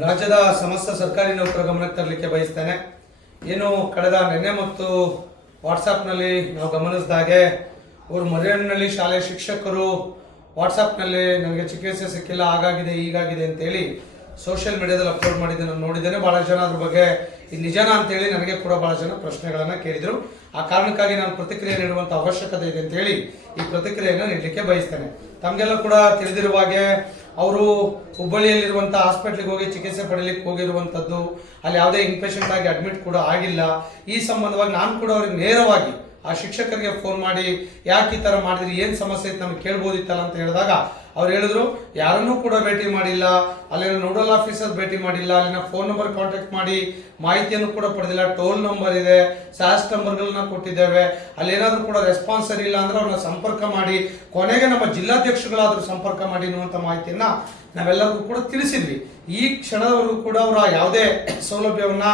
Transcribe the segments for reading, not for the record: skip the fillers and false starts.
ರಾಜ್ಯದ ಸಮಸ್ತ ಸರ್ಕಾರಿ ನೌಕರ ಗಮನಕ್ಕೆ ತರಲಿಕ್ಕೆ ಬಯಸ್ತೇನೆ. ಏನು ಕಳೆದ ನಿನ್ನೆ ಮತ್ತು ವಾಟ್ಸಾಪ್ನಲ್ಲಿ ನಾವು ಗಮನಿಸಿದಾಗೆ ಅವರು ಮರಿಯಣ್ಣನಹಳ್ಳಿ ಶಾಲೆ ಶಿಕ್ಷಕರು ವಾಟ್ಸಾಪ್ನಲ್ಲಿ ನನಗೆ ಚಿಕಿತ್ಸೆ ಸಿಕ್ಕಿಲ್ಲ, ಹಾಗಾಗಿದೆ ಹೀಗಾಗಿದೆ ಅಂತೇಳಿ ಸೋಷಿಯಲ್ ಮೀಡಿಯಾದಲ್ಲಿ ಅಪ್ಲೋಡ್ ಮಾಡಿದ್ದನ್ನು ನೋಡಿದ್ದೇನೆ. ಬಹಳ ಜನ ಅದ್ರ ಬಗ್ಗೆ ಇದು ನಿಜನಾ ಅಂತೇಳಿ ನನಗೆ ಕೂಡ ಬಹಳ ಜನ ಪ್ರಶ್ನೆಗಳನ್ನು ಕೇಳಿದರು. ಆ ಕಾರಣಕ್ಕಾಗಿ ನಾನು ಪ್ರತಿಕ್ರಿಯೆ ನೀಡುವಂಥ ಅವಶ್ಯಕತೆ ಇದೆ ಅಂತೇಳಿ ಈ ಪ್ರತಿಕ್ರಿಯೆಯನ್ನು ನೀಡಲಿಕ್ಕೆ ಬಯಸ್ತೇನೆ. ತಮಗೆಲ್ಲ ಕೂಡ ತಿಳಿದಿರುವ ಹಾಗೆ ಅವರು ಹುಬ್ಬಳ್ಳಿಯಲ್ಲಿರುವಂಥ ಹಾಸ್ಪಿಟ್ಲಿಗೆ ಹೋಗಿ ಚಿಕಿತ್ಸೆ ಪಡೀಲಿಕ್ಕೆ ಹೋಗಿರುವಂಥದ್ದು, ಅಲ್ಲಿ ಯಾವುದೇ ಇನ್ಪೇಷಂಟ್ ಆಗಿ ಅಡ್ಮಿಟ್ ಕೂಡ ಆಗಿಲ್ಲ. ಈ ಸಂಬಂಧವಾಗಿ ನಾನು ಕೂಡ ಅವ್ರಿಗೆ ನೇರವಾಗಿ ಆ ಶಿಕ್ಷಕರಿಗೆ ಫೋನ್ ಮಾಡಿ ಯಾಕೆ ಈ ಥರ ಮಾಡಿದ್ರಿ, ಏನು ಸಮಸ್ಯೆ ಇತ್ತು ನಮ್ಗೆ ಕೇಳ್ಬೋದಿತ್ತಲ್ಲ ಅಂತ ಹೇಳಿದಾಗ ಅವ್ರು ಹೇಳಿದ್ರು ಯಾರನ್ನೂ ಕೂಡ ಭೇಟಿ ಮಾಡಿಲ್ಲ, ಅಲ್ಲಿನ ನೋಡಲ್ ಆಫೀಸರ್ ಭೇಟಿ ಮಾಡಿಲ್ಲ, ಅಲ್ಲಿನ ಫೋನ್ ನಂಬರ್ ಕಾಂಟ್ಯಾಕ್ಟ್ ಮಾಡಿ ಮಾಹಿತಿಯನ್ನು ಕೂಡ ಪಡೆದಿಲ್ಲ. ಟೋಲ್ ನಂಬರ್ ಇದೆ, ಸ್ಯಾಸ್ ನಂಬರ್ಗಳನ್ನ ಕೊಟ್ಟಿದ್ದೇವೆ, ಅಲ್ಲಿ ಏನಾದರೂ ಕೂಡ ರೆಸ್ಪಾನ್ಸ್ ಸರಿ ಇಲ್ಲ ಅಂದ್ರೆ ಅವ್ರನ್ನ ಸಂಪರ್ಕ ಮಾಡಿ, ಕೊನೆಗೆ ನಮ್ಮ ಜಿಲ್ಲಾಧ್ಯಕ್ಷರುಗಳಾದರೂ ಸಂಪರ್ಕ ಮಾಡಿ ಅನ್ನುವಂಥ ಮಾಹಿತಿಯನ್ನ ನಾವೆಲ್ಲರಿಗೂ ಕೂಡ ತಿಳಿಸಿದ್ವಿ. ಈ ಕ್ಷಣದವರೆಗೂ ಕೂಡ ಅವರ ಯಾವುದೇ ಸೌಲಭ್ಯವನ್ನ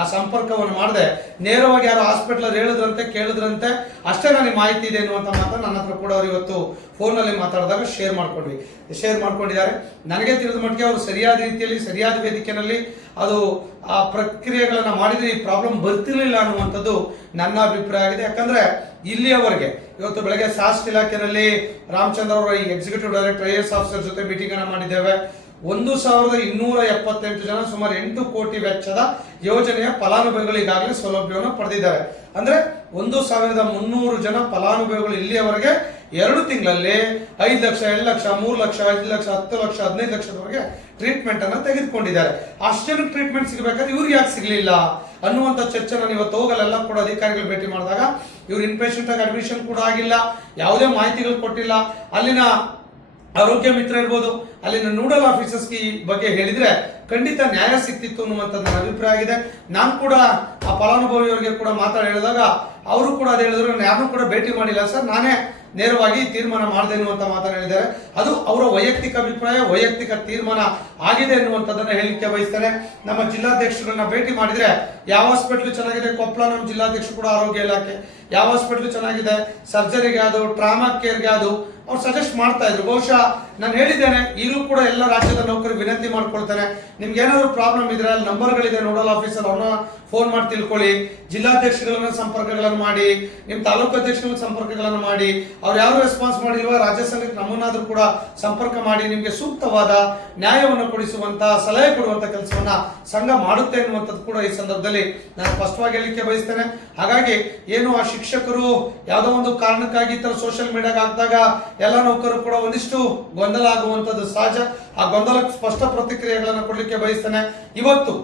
ಆ ಸಂಪರ್ಕವನ್ನು ಮಾಡದೆ ನೇರವಾಗಿ ಯಾರು ಹಾಸ್ಪಿಟಲ್ ಹೇಳಿದ್ರಂತೆ ಕೇಳಿದ್ರಂತೆ ಅಷ್ಟೇ ನನಗೆ ಮಾಹಿತಿ ಇದೆ ಅನ್ನುವಂಥ ಮಾತನ್ನು ನನ್ನ ಹತ್ರ ಕೂಡ ಅವರು ಇವತ್ತು ಫೋನಲ್ಲಿ ಮಾತಾಡಿದಾಗ ಶೇರ್ ಮಾಡ್ಕೊಂಡಿದ್ದಾರೆ. ನನಗೆ ತಿಳಿದ ಮಟ್ಟಿಗೆ ಅವರು ಸರಿಯಾದ ರೀತಿಯಲ್ಲಿ ಸರಿಯಾದ ವೇದಿಕೆಯಲ್ಲಿ ಅದು ಆ ಪ್ರಕ್ರಿಯೆಗಳನ್ನು ಮಾಡಿದ್ರೆ ಈ ಪ್ರಾಬ್ಲಮ್ ಬರ್ತಿರ್ಲಿಲ್ಲ ಅನ್ನುವಂಥದ್ದು ನನ್ನ ಅಭಿಪ್ರಾಯ ಆಗಿದೆ. ಯಾಕಂದ್ರೆ ಇಲ್ಲಿಯವರೆಗೆ ಇವತ್ತು ಬೆಳಗ್ಗೆ ಸಾಸ್ಟ್ ಇಲಾಖೆಯಲ್ಲಿ ರಾಮಚಂದ್ರ ಅವರ ಎಕ್ಸಿಕ್ಯೂಟಿವ್ ಡೈರೆಕ್ಟರ್ IAS ಆಫೀಸರ್ ಜೊತೆ ಮೀಟಿಂಗ್ ಅನ್ನು ಮಾಡಿದ್ದೇವೆ. 1278 ಜನ ಸುಮಾರು 8 ಕೋಟಿ ವೆಚ್ಚದ ಯೋಜನೆಯ ಫಲಾನುಭವಿಗಳು ಈಗಾಗಲೇ ಸೌಲಭ್ಯವನ್ನು ಪಡೆದಿದ್ದಾರೆ. ಅಂದ್ರೆ 1300 ಜನ ಫಲಾನುಭವಿಗಳು ಇಲ್ಲಿಯವರೆಗೆ 2 ತಿಂಗಳಲ್ಲಿ 5 ಲಕ್ಷ, 2 ಲಕ್ಷ, 3 ಲಕ್ಷ, 5 ಲಕ್ಷ, 10 ಲಕ್ಷ, 15 ಲಕ್ಷದವರೆಗೆ ಟ್ರೀಟ್ಮೆಂಟ್ ಅನ್ನು ತೆಗೆದುಕೊಂಡಿದ್ದಾರೆ. ಅಷ್ಟು ಜನಕ್ಕೆ ಟ್ರೀಟ್ಮೆಂಟ್ ಸಿಗಬೇಕಾದ್ರೆ ಇವ್ರಿಗೆ ಯಾಕೆ ಸಿಗಲಿಲ್ಲ ಅನ್ನುವಂಥ ಚರ್ಚೆ ನಾನು ಇವತ್ತು ಹೋಗಲೆಲ್ಲ ಕೂಡ ಅಧಿಕಾರಿಗಳು ಭೇಟಿ ಮಾಡಿದಾಗ ಇವ್ರು ಇನ್ಪೇಷಂಟ್ ಆಗಿ ಅಡ್ಮಿಷನ್ ಕೂಡ ಆಗಿಲ್ಲ, ಯಾವುದೇ ಮಾಹಿತಿಗಳು ಕೊಟ್ಟಿಲ್ಲ. ಅಲ್ಲಿನ ಆರೋಗ್ಯ ಮಿತ್ರ ಇರ್ಬೋದು, ಅಲ್ಲಿನ ನೋಡಲ್ ಆಫೀಸರ್ಸ್ಗೆ ಈ ಬಗ್ಗೆ ಹೇಳಿದ್ರೆ ಖಂಡಿತ ನ್ಯಾಯ ಸಿಕ್ತಿತ್ತು ಅನ್ನುವಂಥದ್ದು ನನ್ನ ಅಭಿಪ್ರಾಯ ಆಗಿದೆ. ನಾನು ಕೂಡ ಆ ಫಲಾನುಭವಿಯವರಿಗೆ ಕೂಡ ಮಾತಾಡಿ ಹೇಳಿದಾಗ ಅವರು ಕೂಡ ಅದು ಹೇಳಿದ್ರು, ನಾನು ಯಾರನ್ನೂ ಕೂಡ ಭೇಟಿ ಮಾಡಿಲ್ಲ ಸರ್, ನಾನೇ ನೇರವಾಗಿ ತೀರ್ಮಾನ ಮಾಡಿದೆ ಎನ್ನುವಂಥ ಮಾತನ್ನು ಹೇಳಿದ್ದಾರೆ. ಅದು ಅವರ ವೈಯಕ್ತಿಕ ಅಭಿಪ್ರಾಯ, ವೈಯಕ್ತಿಕ ತೀರ್ಮಾನ ಆಗಿದೆ ಎನ್ನುವಂಥದ್ದನ್ನು ಹೇಳಿಕೆ ಬಯಸ್ತೇನೆ. ನಮ್ಮ ಜಿಲ್ಲಾಧ್ಯಕ್ಷರನ್ನ ಭೇಟಿ ಮಾಡಿದ್ರೆ ಯಾವ ಹಾಸ್ಪಿಟ್ಲ್ ಚೆನ್ನಾಗಿದೆ, ಕೊಪ್ಪಳ ನಮ್ಮ ಜಿಲ್ಲಾಧ್ಯಕ್ಷರು ಕೂಡ ಆರೋಗ್ಯ ಇಲಾಖೆ, ಯಾವ ಹಾಸ್ಪಿಟ್ಲ್ ಚೆನ್ನಾಗಿದೆ, ಸರ್ಜರಿಗೆ ಅದು ಟ್ರಾಮಾ ಕೇರ್ಗೆ ಅದು ಅವ್ರು ಸಜೆಸ್ಟ್ ಮಾಡ್ತಾ ಇದ್ರು. ಬಹುಶಃ ನಾನು ಹೇಳಿದ್ದೇನೆ, ಈಗಲೂ ಕೂಡ ಎಲ್ಲ ರಾಜ್ಯದ ನೌಕರಿಗೆ ವಿನಂತಿ ಮಾಡ್ಕೊಳ್ತೇನೆ, ನಿಮ್ಗೆ ಏನಾದ್ರು ಪ್ರಾಬ್ಲಮ್ ಇದ್ರೆ ಅಲ್ಲಿ ನಂಬರ್ಗಳಿದೆ, ನೋಡಲ್ ಆಫೀಸರ್ ಅವ್ರನ್ನ ಫೋನ್ ಮಾಡಿ ತಿಳ್ಕೊಳ್ಳಿ, ಜಿಲ್ಲಾಧ್ಯಕ್ಷಗಳನ್ನ ಸಂಪರ್ಕಗಳನ್ನು ಮಾಡಿ, ನಿಮ್ಮ ತಾಲೂಕು ಅಧ್ಯಕ್ಷಗಳ ಸಂಪರ್ಕಗಳನ್ನು ಮಾಡಿ, ಅವ್ರು ಯಾರು ರೆಸ್ಪಾನ್ಸ್ ಮಾಡಿಲ್ವಾ ರಾಜ್ಯ ಸಂಘಕ್ಕೆ ನಮ್ಮನ್ನಾದ್ರೂ ಕೂಡ ಸಂಪರ್ಕ ಮಾಡಿ ನಿಮಗೆ ಸೂಕ್ತವಾದ ನ್ಯಾಯವನ್ನು ಕೊಡಿಸುವಂತ ಸಲಹೆ ಕೊಡುವಂತ ಕೆಲಸವನ್ನ ಸಂಘ ಮಾಡುತ್ತೆ ಎನ್ನುವಂಥದ್ದು ಕೂಡ ಈ ಸಂದರ್ಭದಲ್ಲಿ ನಾನು ಸ್ಪಷ್ಟವಾಗಿ ಹೇಳಲಿಕ್ಕೆ ಬಯಸ್ತೇನೆ. ಹಾಗಾಗಿ ಏನು ಆ ಶಿಕ್ಷಕರು ಯಾವುದೋ ಒಂದು ಕಾರಣಕ್ಕಾಗಿ ತರ ಸೋಷಿಯಲ್ ಮೀಡಿಯಾಗೆ ಹಾಕಿದಾಗ ಎಲ್ಲ ನೌಕರರು ಕೂಡ ಒಂದಿಷ್ಟು ಗೊಂದಲ ಆಗುವಂಥದ್ದು ಸಹಜ. ಆ ಗೊಂದಲಕ್ಕೆ ಸ್ಪಷ್ಟ ಪ್ರತಿಕ್ರಿಯೆಗಳನ್ನು ಕೊಡಲಿಕ್ಕೆ ಬಯಸ್ತೇನೆ. ಇವತ್ತು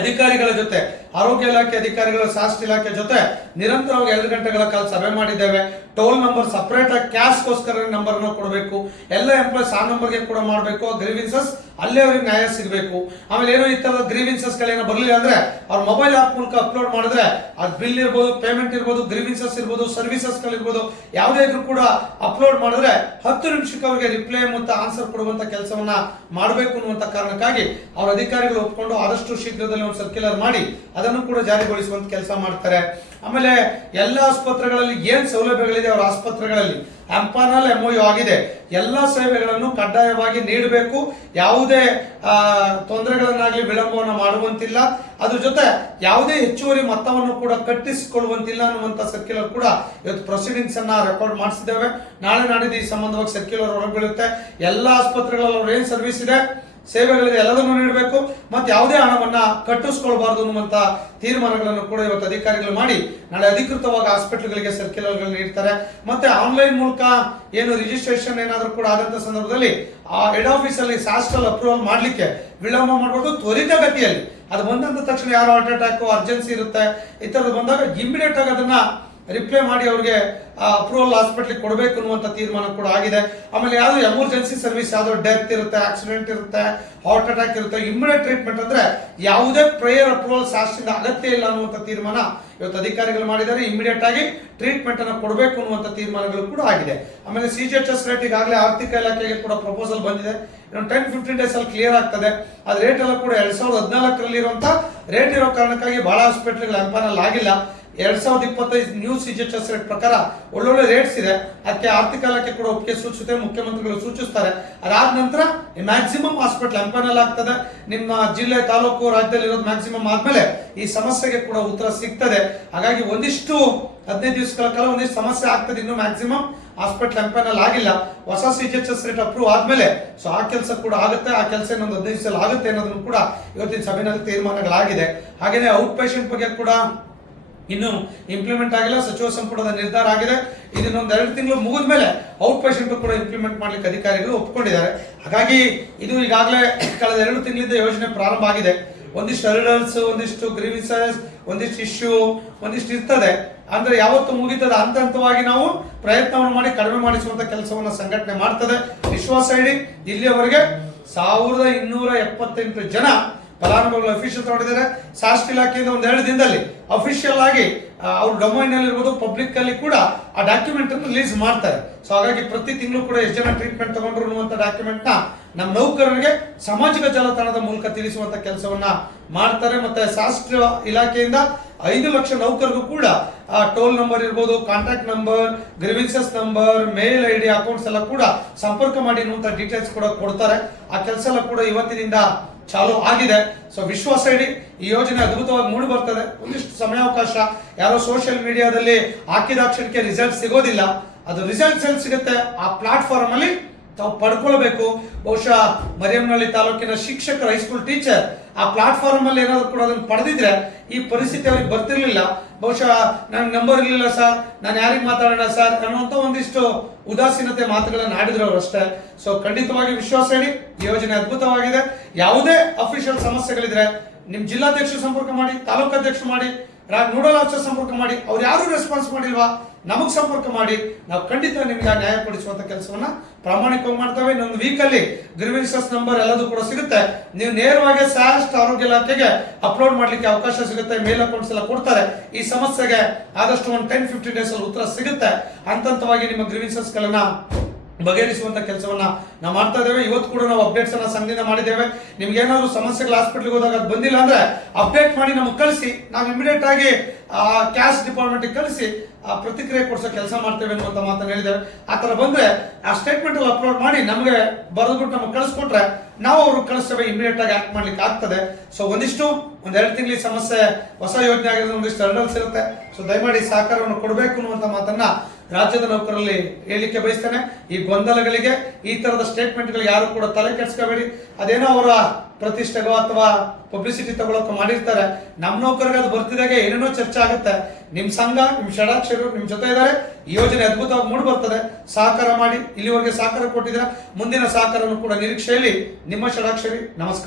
ಅಧಿಕಾರಿಗಳ ಜೊತೆ, ಆರೋಗ್ಯ ಇಲಾಖೆ ಅಧಿಕಾರಿಗಳು, ಸಾಸ್ಟ್ ಇಲಾಖೆ ಜೊತೆ ನಿರಂತರವಾಗಿ 2 ಗಂಟೆಗಳ ಕಾಲ ಸಭೆ ಮಾಡಿದ್ದೇವೆ. ಟೋಲ್ ನಂಬರ್ ಸಪರೇಟ್ ಆಗಿ ಕ್ಯಾಶ್ಗೋಸ್ಕರ ನಂಬರ್ ಅನ್ನು ಕೊಡಬೇಕು, ಎಲ್ಲ ಎಂಪ್ಲಾಯ್ಸ್ ಆ ನಂಬರ್ಗೆ ಕೂಡ ಮಾಡಬೇಕು. ಗ್ರೀವೆನ್ಸಸ್ ಅಲ್ಲೇ ಅವ್ರಿಗೆ ನ್ಯಾಯ ಸಿಗಬೇಕು. ಆಮೇಲೆ ಏನೋ ಈ ತರದ ಗ್ರೀವೆನ್ಸಸ್ ಗಳೇನೋ ಬರಲಿಲ್ಲ ಅಂದ್ರೆ ಅವ್ರ ಮೊಬೈಲ್ ಆಪ್ ಮೂಲಕ ಅಪ್ಲೋಡ್ ಮಾಡಿದ್ರೆ ಅದು ಬಿಲ್ ಇರ್ಬೋದು, ಪೇಮೆಂಟ್ ಇರ್ಬೋದು, ಗ್ರೀವೆನ್ಸಸ್ ಇರ್ಬೋದು, ಸರ್ವಿಸಸ್ ಗಳಿರ್ಬೋದು, ಯಾವುದೇ ಇದ್ರೂ ಕೂಡ ಅಪ್ಲೋಡ್ ಮಾಡಿದ್ರೆ 10 ನಿಮಿಷಕ್ಕೆ ಅವರಿಗೆ ರಿಪ್ಲೈ ಮತ್ತು ಆನ್ಸರ್ ಕೊಡುವಂತ ಕೆಲಸವನ್ನ ಮಾಡಬೇಕು ಅನ್ನುವಂತ ಕಾರಣಕ್ಕಾಗಿ ಅವ್ರ ಅಧಿಕಾರಿಗಳು ಒಪ್ಕೊಂಡು ಆದಷ್ಟು ಶೀಘ್ರದಲ್ಲಿ ಒಂದು ಸರ್ಕ್ಯುಲರ್ ಮಾಡಿ ಅದನ್ನು ಕೂಡ ಜಾರಿಗೊಳಿಸುವಂತ ಕೆಲಸ ಮಾಡ್ತಾರೆ. ಆಮೇಲೆ ಎಲ್ಲ ಆಸ್ಪತ್ರೆಗಳಲ್ಲಿ ಏನ್ ಸೌಲಭ್ಯಗಳಿದೆ ಅವರ ಆಸ್ಪತ್ರೆಗಳಲ್ಲಿ ಅಂಪಾನಲ್ MOU ಆಗಿದೆ, ಎಲ್ಲ ಸೇವೆಗಳನ್ನು ಕಡ್ಡಾಯವಾಗಿ ನೀಡಬೇಕು, ಯಾವುದೇ ತೊಂದರೆಗಳನ್ನಾಗಲಿ ವಿಳಂಬವನ್ನು ಮಾಡುವಂತಿಲ್ಲ, ಅದ್ರ ಜೊತೆ ಯಾವುದೇ ಹೆಚ್ಚುವರಿ ಮೊತ್ತವನ್ನು ಕೂಡ ಕಟ್ಟಿಸಿಕೊಳ್ಳುವಂತಿಲ್ಲ ಅನ್ನುವಂಥ ಸರ್ಕ್ಯುಲರ್ ಕೂಡ ಇವತ್ತು ಪ್ರೊಸೀಡಿಂಗ್ಸ್ ಅನ್ನ ರೆಕಾರ್ಡ್ ಮಾಡಿಸಿದ್ದೇವೆ. ನಾಳೆ ನಾಡಿದ್ದು ಈ ಸಂಬಂಧವಾಗಿ ಸರ್ಕ್ಯುಲರ್ ಹೊರಬೀಳುತ್ತೆ. ಎಲ್ಲ ಆಸ್ಪತ್ರೆಗಳಲ್ಲಿ ಅವ್ರ ಏನ್ ಸರ್ವಿಸ್ ಇದೆ, ಸೇವೆಗಳಿದೆ, ಎಲ್ಲದನ್ನು ನೀಡಬೇಕು, ಮತ್ತೆ ಯಾವುದೇ ಹಣವನ್ನ ಕಟ್ಟಿಸ್ಕೊಳ್ಬಾರ್ದು ಅನ್ನುವಂತ ತೀರ್ಮಾನಗಳನ್ನು ಕೂಡ ಇವತ್ತು ಅಧಿಕಾರಿಗಳು ಮಾಡಿ ನಾಳೆ ಅಧಿಕೃತವಾಗಿ ಹಾಸ್ಪಿಟಲ್ಗಳಿಗೆ ಸರ್ಕ್ಯುಲರ್ಗಳು ನೀಡ್ತಾರೆ. ಮತ್ತೆ ಆನ್ಲೈನ್ ಮೂಲಕ ಏನು ರಿಜಿಸ್ಟ್ರೇಷನ್ ಏನಾದರೂ ಕೂಡ ಆದಂತ ಸಂದರ್ಭದಲ್ಲಿ ಆ ಹೆಡ್ ಆಫೀಸ್ ಅಲ್ಲಿ ಸಾಸ್ಟಲ್ ಅಪ್ರೂವಲ್ ಮಾಡ್ಲಿಕ್ಕೆ ವಿಳಂಬ ಮಾಡಬಹುದು, ತ್ವರಿತಗತಿಯಲ್ಲಿ ಅದು ಬಂದಂತ ತಕ್ಷಣ ಯಾರು ಹಾರ್ಟ್ ಅಟ್ಯಾಕ್ ಅರ್ಜೆನ್ಸಿ ಇರುತ್ತೆ ಈ ತರದ್ದು ಬಂದಾಗ ಇಮಿಡಿಯೇಟ್ ಆಗಿ ಅದನ್ನ ರಿಪ್ಲೈ ಮಾಡಿ ಅವ್ರಿಗೆ ಅಪ್ರೂವಲ್ ಹಾಸ್ಪಿಟ್ಲಿಗೆ ಕೊಡಬೇಕು ಅನ್ನುವಂಥ ತೀರ್ಮಾನ ಕೂಡ ಆಗಿದೆ. ಆಮೇಲೆ ಯಾವ್ದು ಎಮರ್ಜೆನ್ಸಿ ಸರ್ವಿಸ್, ಯಾವ್ದು ಡೆತ್ ಇರುತ್ತೆ, ಆಕ್ಸಿಡೆಂಟ್ ಇರುತ್ತೆ, ಹಾರ್ಟ್ ಅಟ್ಯಾಕ್ ಇರುತ್ತೆ, ಇಮಿಡಿಯೇಟ್ ಟ್ರೀಟ್ಮೆಂಟ್ ಅಂದ್ರೆ ಯಾವುದೇ ಪ್ರಯರ್ ಅಪ್ರೂವಲ್ ಶಾಸ್ತ್ರದ ಅಗತ್ಯ ಇಲ್ಲ ಅನ್ನುವಂಥ ತೀರ್ಮಾನ ಇವತ್ತು ಅಧಿಕಾರಿಗಳು ಮಾಡಿದ್ದಾರೆ. ಇಮಿಡಿಯೇಟ್ ಆಗಿ ಟ್ರೀಟ್ಮೆಂಟ್ ಅನ್ನು ಕೊಡಬೇಕು ಅನ್ನುವಂಥ ತೀರ್ಮಾನಗಳು ಕೂಡ ಆಗಿದೆ. ಆಮೇಲೆ CGHS ರೇಟ್ ಈಗಾಗಲೇ ಆರ್ಥಿಕ ಇಲಾಖೆಗೆ ಕೂಡ ಪ್ರಪೋಸಲ್ ಬಂದಿದೆ, ಇನ್ನೊಂದು 10-15 ಡೇಸ್ ಅಲ್ಲಿ ಕ್ಲಿಯರ್ ಆಗ್ತದೆ. ಅದು ರೇಟ್ ಎಲ್ಲ ಕೂಡ 2014ರಲ್ಲಿ ಇರುವಂತ ರೇಟ್ ಇರೋ ಕಾರಣಕ್ಕಾಗಿ ಬಹಳ ಹಾಸ್ಪಿಟಲ್ಗಳು ಎಂಪಾನಲ್ ಆಗಿಲ್ಲ. 2025 ನ್ಯೂ CGHS ರೇಟ್ ಪ್ರಕಾರ ಒಳ್ಳೊಳ್ಳೆ ರೇಟ್ಸ್ ಇದೆ. ಅದಕ್ಕೆ ಆರ್ಥಿಕ ಇಲಾಖೆ ಕೂಡ ಒಪ್ಪಿಗೆ ಸೂಚಿಸುತ್ತೆ, ಮುಖ್ಯಮಂತ್ರಿಗಳು ಸೂಚಿಸ್ತಾರೆ. ಅದಾದ ನಂತರ ಮ್ಯಾಕ್ಸಿಮಮ್ ಹಾಸ್ಪಿಟಲ್ ಎಂಪೈನಲ್ ಆಗ್ತದೆ. ನಿಮ್ಮ ಜಿಲ್ಲೆ, ತಾಲೂಕು, ರಾಜ್ಯದಲ್ಲಿ ಇರೋದು ಮ್ಯಾಕ್ಸಿಮಮ್ ಆದ್ಮೇಲೆ ಈ ಸಮಸ್ಯೆಗೆ ಕೂಡ ಉತ್ತರ ಸಿಗ್ತದೆ. ಹಾಗಾಗಿ ಒಂದಿಷ್ಟು 15 ದಿವಸಗಳ ಕಾಲ ಒಂದಿಷ್ಟು ಸಮಸ್ಯೆ ಆಗ್ತದೆ. ಇನ್ನು ಮ್ಯಾಕ್ಸಿಮಮ್ ಹಾಸ್ಪಿಟಲ್ ಎಂಪೈನಲ್ ಆಗಿಲ್ಲ. ಹೊಸ CGHS ರೇಟ್ ಅಪ್ರೂವ್ ಆದ್ಮೇಲೆ ಸೊ ಆ ಕೆಲಸ ಕೂಡ ಆಗುತ್ತೆ. ಆ ಕೆಲಸ ಇನ್ನೊಂದು 15 ದಿವಸ ಆಗುತ್ತೆ ಅನ್ನೋದನ್ನು ಕೂಡ ಇವತ್ತಿನ ಸಭೆಯಲ್ಲಿ ತೀರ್ಮಾನಗಳಾಗಿದೆ. ಹಾಗೇನೆ ಔಟ್ ಪೇಷಂಟ್ ಬಗ್ಗೆ ಕೂಡ ಇನ್ನು ಇಂಪ್ಲಿಮೆಂಟ್ ಆಗಿಲ್ಲ. ಸಚಿವ ಸಂಪುಟದ ನಿರ್ಧಾರ ಆಗಿದೆ. ಇದನ್ನೊಂದು 2 ತಿಂಗಳು ಮುಗಿದ ಮೇಲೆ ಔಟ್ ಪೇಷಂಟ್ ಕೂಡ ಇಂಪ್ಲಿಮೆಂಟ್ ಮಾಡ್ಲಿಕ್ಕೆ ಅಧಿಕಾರಿಗಳು ಒಪ್ಪಿಕೊಂಡಿದ್ದಾರೆ. ಹಾಗಾಗಿ ಇದು ಈಗಾಗಲೇ ಕಳೆದ 2 ತಿಂಗಳಿಂದ ಯೋಜನೆ ಪ್ರಾರಂಭ ಆಗಿದೆ. ಒಂದಿಷ್ಟು ಹರ್ಡಲ್ಸ್, ಒಂದಿಷ್ಟು ಗ್ರೀವಿಸಸ್, ಒಂದಿಷ್ಟು ಇಶ್ಯೂ, ಒಂದಿಷ್ಟು ಇರ್ತದೆ. ಅಂದ್ರೆ ಯಾವತ್ತು ಮುಗಿತದೆ ಹಂತ ಹಂತವಾಗಿ ನಾವು ಪ್ರಯತ್ನವನ್ನು ಮಾಡಿ ಕಡಿಮೆ ಮಾಡಿಸುವಂತ ಕೆಲಸವನ್ನ ಸಂಘಟನೆ ಮಾಡ್ತದೆ. ವಿಶ್ವಾಸ ಇಡಿ, ಇಲ್ಲಿಯವರೆಗೆ 1278 ಜನ ಫಲಾನುಭವಿಗಳು ಅಫಿಷಿಯಲ್ ತಗೊಂಡಿದ್ದಾರೆ. ಸಾಸ್ಟ್ ಇಲಾಖೆಯಿಂದ ಒಂದು 2 ದಿನದಲ್ಲಿ ಅಫಿಷಿಯಲ್ ಆಗಿ ಅವ್ರ ಡೊಮೈನ್ ಅಲ್ಲಿ ಇರ್ಬೋದು, ಪಬ್ಲಿಕ್ ಅಲ್ಲಿ ಕೂಡ ಆ ಡಾಕ್ಯುಮೆಂಟ್ ಅನ್ನು ರಿಲೀಸ್ ಮಾಡ್ತಾರೆ. ಸೊ ಹಾಗಾಗಿ ಪ್ರತಿ ತಿಂಗಳು ಕೂಡ ಎಷ್ಟು ಜನ ಟ್ರೀಟ್ಮೆಂಟ್ ತಗೊಂಡ್ರು ಅನ್ನುವಂತ ಡಾಕ್ಯುಮೆಂಟ್ ನ ನಮ್ಮ ನೌಕರರಿಗೆ ಸಾಮಾಜಿಕ ಜಾಲತಾಣದ ಮೂಲಕ ತಿಳಿಸುವಂತ ಕೆಲಸವನ್ನ ಮಾಡ್ತಾರೆ. ಮತ್ತೆ ಶಾಸ್ತ್ರ ಇಲಾಖೆಯಿಂದ 5 ಲಕ್ಷ ನೌಕರಿಗೂ ಕೂಡ ಟೋಲ್ ನಂಬರ್ ಇರ್ಬೋದು, ಕಾಂಟ್ಯಾಕ್ಟ್ ನಂಬರ್, ಗ್ರೀವೆನ್ಸಸ್ ನಂಬರ್, ಮೇಲ್ ID, ಅಕೌಂಟ್ಸ್ ಎಲ್ಲ ಕೂಡ ಸಂಪರ್ಕ ಮಾಡಿ ಅನ್ನುವಂತ ಡೀಟೇಲ್ಸ್ ಕೂಡ ಕೊಡ್ತಾರೆ. ಆ ಕೆಲಸ ಎಲ್ಲ ಕೂಡ ಇವತ್ತಿನಿಂದ ಚಾಲೂ ಆಗಿದೆ. ಸೊ ವಿಶ್ವಾಸ ಇಡಿ, ಈ ಯೋಜನೆ ಅದ್ಭುತವಾಗಿ ಮೂಡಿ ಬರ್ತದೆ. ಒಂದಿಷ್ಟು ಸಮಯಾವಕಾಶ, ಯಾರೋ ಸೋಷಿಯಲ್ ಮೀಡಿಯಾದಲ್ಲಿ ಹಾಕಿದಾಕ್ಷಣಕ್ಕೆ ರಿಸಲ್ಟ್ ಸಿಗೋದಿಲ್ಲ. ಅದು ರಿಸಲ್ಟ್ಸ್ ಎಲ್ಲಿ ಸಿಗುತ್ತೆ? ಆ ಪ್ಲಾಟ್ಫಾರ್ಮ್ ಅಲ್ಲಿ ತಾವು ಪಡ್ಕೊಳ್ಬೇಕು. ಬಹುಶಃ ಮರಿಯಮ್ಮನಹಳ್ಳಿ ತಾಲೂಕಿನ ಶಿಕ್ಷಕರ ಹೈಸ್ಕೂಲ್ ಟೀಚರ್ ಆ ಪ್ಲಾಟ್ಫಾರ್ಮ್ ಅಲ್ಲಿ ಏನಾದ್ರು ಕೂಡ ಅದನ್ನು ಪಡೆದಿದ್ರೆ ಈ ಪರಿಸ್ಥಿತಿ ಅವ್ರಿಗೆ ಬರ್ತಿರ್ಲಿಲ್ಲ. ಬಹುಶಃ ನನ್ಗೆ ನಂಬರ್ ಇರ್ಲಿಲ್ಲ ಸರ್, ನಾನು ಯಾರಿಗೆ ಮಾತಾಡೋಣ ಸರ್ ಅನ್ನುವಂತ ಒಂದಿಷ್ಟು ಉದಾಸೀನತೆ ಮಾತುಗಳನ್ನ ಆಡಿದ್ರು ಅವರು ಅಷ್ಟೇ. ಸೊ ಖಂಡಿತವಾಗಿ ವಿಶ್ವಾಸ ಇಡಿ, ಈ ಯೋಜನೆ ಅದ್ಭುತವಾಗಿದೆ. ಯಾವುದೇ ಅಫಿಷಿಯಲ್ ಸಮಸ್ಯೆಗಳಿದ್ರೆ ನಿಮ್ ಜಿಲ್ಲಾಧ್ಯಕ್ಷರು ಸಂಪರ್ಕ ಮಾಡಿ, ತಾಲೂಕು ಅಧ್ಯಕ್ಷರು ಮಾಡಿ, ನೋಡಲ್ ಆಫೀಸರ್ ಸಂಪರ್ಕ ಮಾಡಿ. ಅವ್ರು ಯಾರು ರೆಸ್ಪಾನ್ಸ್ ಮಾಡಿಲ್ವಾ ನಮಗ್ ಸಂಪರ್ಕ ಮಾಡಿ. ನಾವು ಖಂಡಿತ ನಿಮ್ಗೆ ನ್ಯಾಯ ಕೊಡಿಸುವಂತ ಕೆಲಸವನ್ನ ಪ್ರಾಮಾಣಿಕವಾಗಿ ಮಾಡ್ತೇವೆ. ಇನ್ನೊಂದು ವೀಕಲ್ಲಿ ಗ್ರೀವೆನ್ಸಸ್ ನಂಬರ್ ಎಲ್ಲದೂ ಕೂಡ ಸಿಗುತ್ತೆ. ನೀವು ನೇರವಾಗಿ ಸಾಸ್ಟ್ ಆರೋಗ್ಯ ಇಲಾಖೆಗೆ ಅಪ್ಲೋಡ್ ಮಾಡ್ಲಿಕ್ಕೆ ಅವಕಾಶ ಸಿಗುತ್ತೆ. ಮೇಲ್ ಅಕೌಂಟ್ಸ್ ಎಲ್ಲ ಕೊಡ್ತಾರೆ. ಈ ಸಮಸ್ಯೆಗೆ ಆದಷ್ಟು ಒಂದು 10-15 ಡೇಸ್ ಅಲ್ಲಿ ಉತ್ತರ ಸಿಗುತ್ತೆ. ಹಂತವಾಗಿ ನಿಮ್ಮ ಗ್ರೀವೆನ್ಸಸ್ ಗಳನ್ನ ಬಗೆಹರಿಸುವಂತ ಕೆಲಸವನ್ನ ನಾವು ಮಾಡ್ತಾ ಇದ್ದೇವೆ. ಇವತ್ತು ಕೂಡ ನಾವು ಅಪ್ಡೇಟ್ಸ್ ಅನ್ನ ಸಂಘದಿಂದ ಮಾಡಿದ್ದೇವೆ. ನಿಮ್ಗೆ ಏನಾದ್ರು ಸಮಸ್ಯೆಗಳು ಹಾಸ್ಪಿಟಲ್ಗೆ ಹೋದಾಗ ಅದು ಬಂದಿಲ್ಲ ಅಂದ್ರೆ ಅಪ್ಡೇಟ್ ಮಾಡಿ ನಮಗೆ ಕಳಿಸಿ. ನಾವು ಇಮಿಡಿಯೇಟ್ ಆಗಿ ಕ್ಯಾಶ್ ಡಿಪಾರ್ಟ್ಮೆಂಟ್ ಕಳಿಸಿ ಪ್ರತಿಕ್ರಿಯೆ ಕೊಡಿಸೋ ಕೆಲಸ ಮಾಡ್ತೇವೆ ಅನ್ನುವಂತ ಮಾತನ್ನು ಹೇಳಿದ್ದೇವೆ. ಆ ತರ ಬಂದ್ರೆ ಆ ಸ್ಟೇಟ್ಮೆಂಟ್ ಅಲ್ಲಿ ಅಪ್ಲೋಡ್ ಮಾಡಿ ನಮಗೆ ಬರೆದ್ಬಿಟ್ಟು ನಮಗೆ ಕಳಿಸ್ಕೊಟ್ರೆ ನಾವು ಅವ್ರಿಗೆ ಕಳಿಸ್ತೇವೆ, ಇಮಿಡಿಯೇಟ್ ಆಗಿ ಆಕ್ಟ್ ಮಾಡ್ಲಿಕ್ಕೆ ಆಗ್ತದೆ. ಸೊ ಒಂದಿಷ್ಟು 1-2 ತಿಂಗಳ ಸಮಸ್ಯೆ ಹೊಸ ಯೋಜನೆ ಆಗಿರೋದು ಒಂದಿಷ್ಟು ಹರ್ಡಲ್ಸ್ ಇರುತ್ತೆ. ಸೊ ದಯಮಾಡಿ ಸಹಕಾರವನ್ನು ಕೊಡಬೇಕು ಅನ್ನುವಂತ ಮಾತನ್ನ ರಾಜ್ಯದ ನೌಕರರಲ್ಲಿ ಹೇಳಿಕೆ ಬಯಸ್ತೇನೆ. ಈ ಗೊಂದಲಗಳಿಗೆ, ಈ ತರದ ಸ್ಟೇಟ್ಮೆಂಟ್ಗಳಿಗೆ ಯಾರು ಕೂಡ ತಲೆ ಕೆಡಿಸ್ಕೋಬೇಡಿ. ಅದೇನೋ ಅವರ ಪ್ರತಿಷ್ಠೆಗೋ ಅಥವಾ ಪಬ್ಲಿಸಿಟಿ ತಗೊಳಕ್ಕೆ ಮಾಡಿರ್ತಾರೆ. ನಮ್ಮ ನೌಕರಿಗೆ ಅದು ಬರ್ತಿದಾಗ ಏನೇನೋ ಚರ್ಚೆ ಆಗುತ್ತೆ. ನಿಮ್ ಸಂಘ, ನಿಮ್ ಷಡಾಕ್ಷರು ನಿಮ್ ಜೊತೆ ಇದ್ದಾರೆ. ಈ ಯೋಜನೆ ಅದ್ಭುತವಾಗಿ ಮೂಡಿ ಬರ್ತದೆ. ಸಹಕಾರ ಮಾಡಿ. ಇಲ್ಲಿವರೆಗೆ ಸಹಕಾರ ಕೊಟ್ಟಿದ್ದೀರಾ, ಮುಂದಿನ ಸಹಕಾರವನ್ನು ಕೂಡ ನಿರೀಕ್ಷೆಯಲ್ಲಿ ನಿಮ್ಮ ಷಡಾಕ್ಷರಿ. ನಮಸ್ಕಾರ.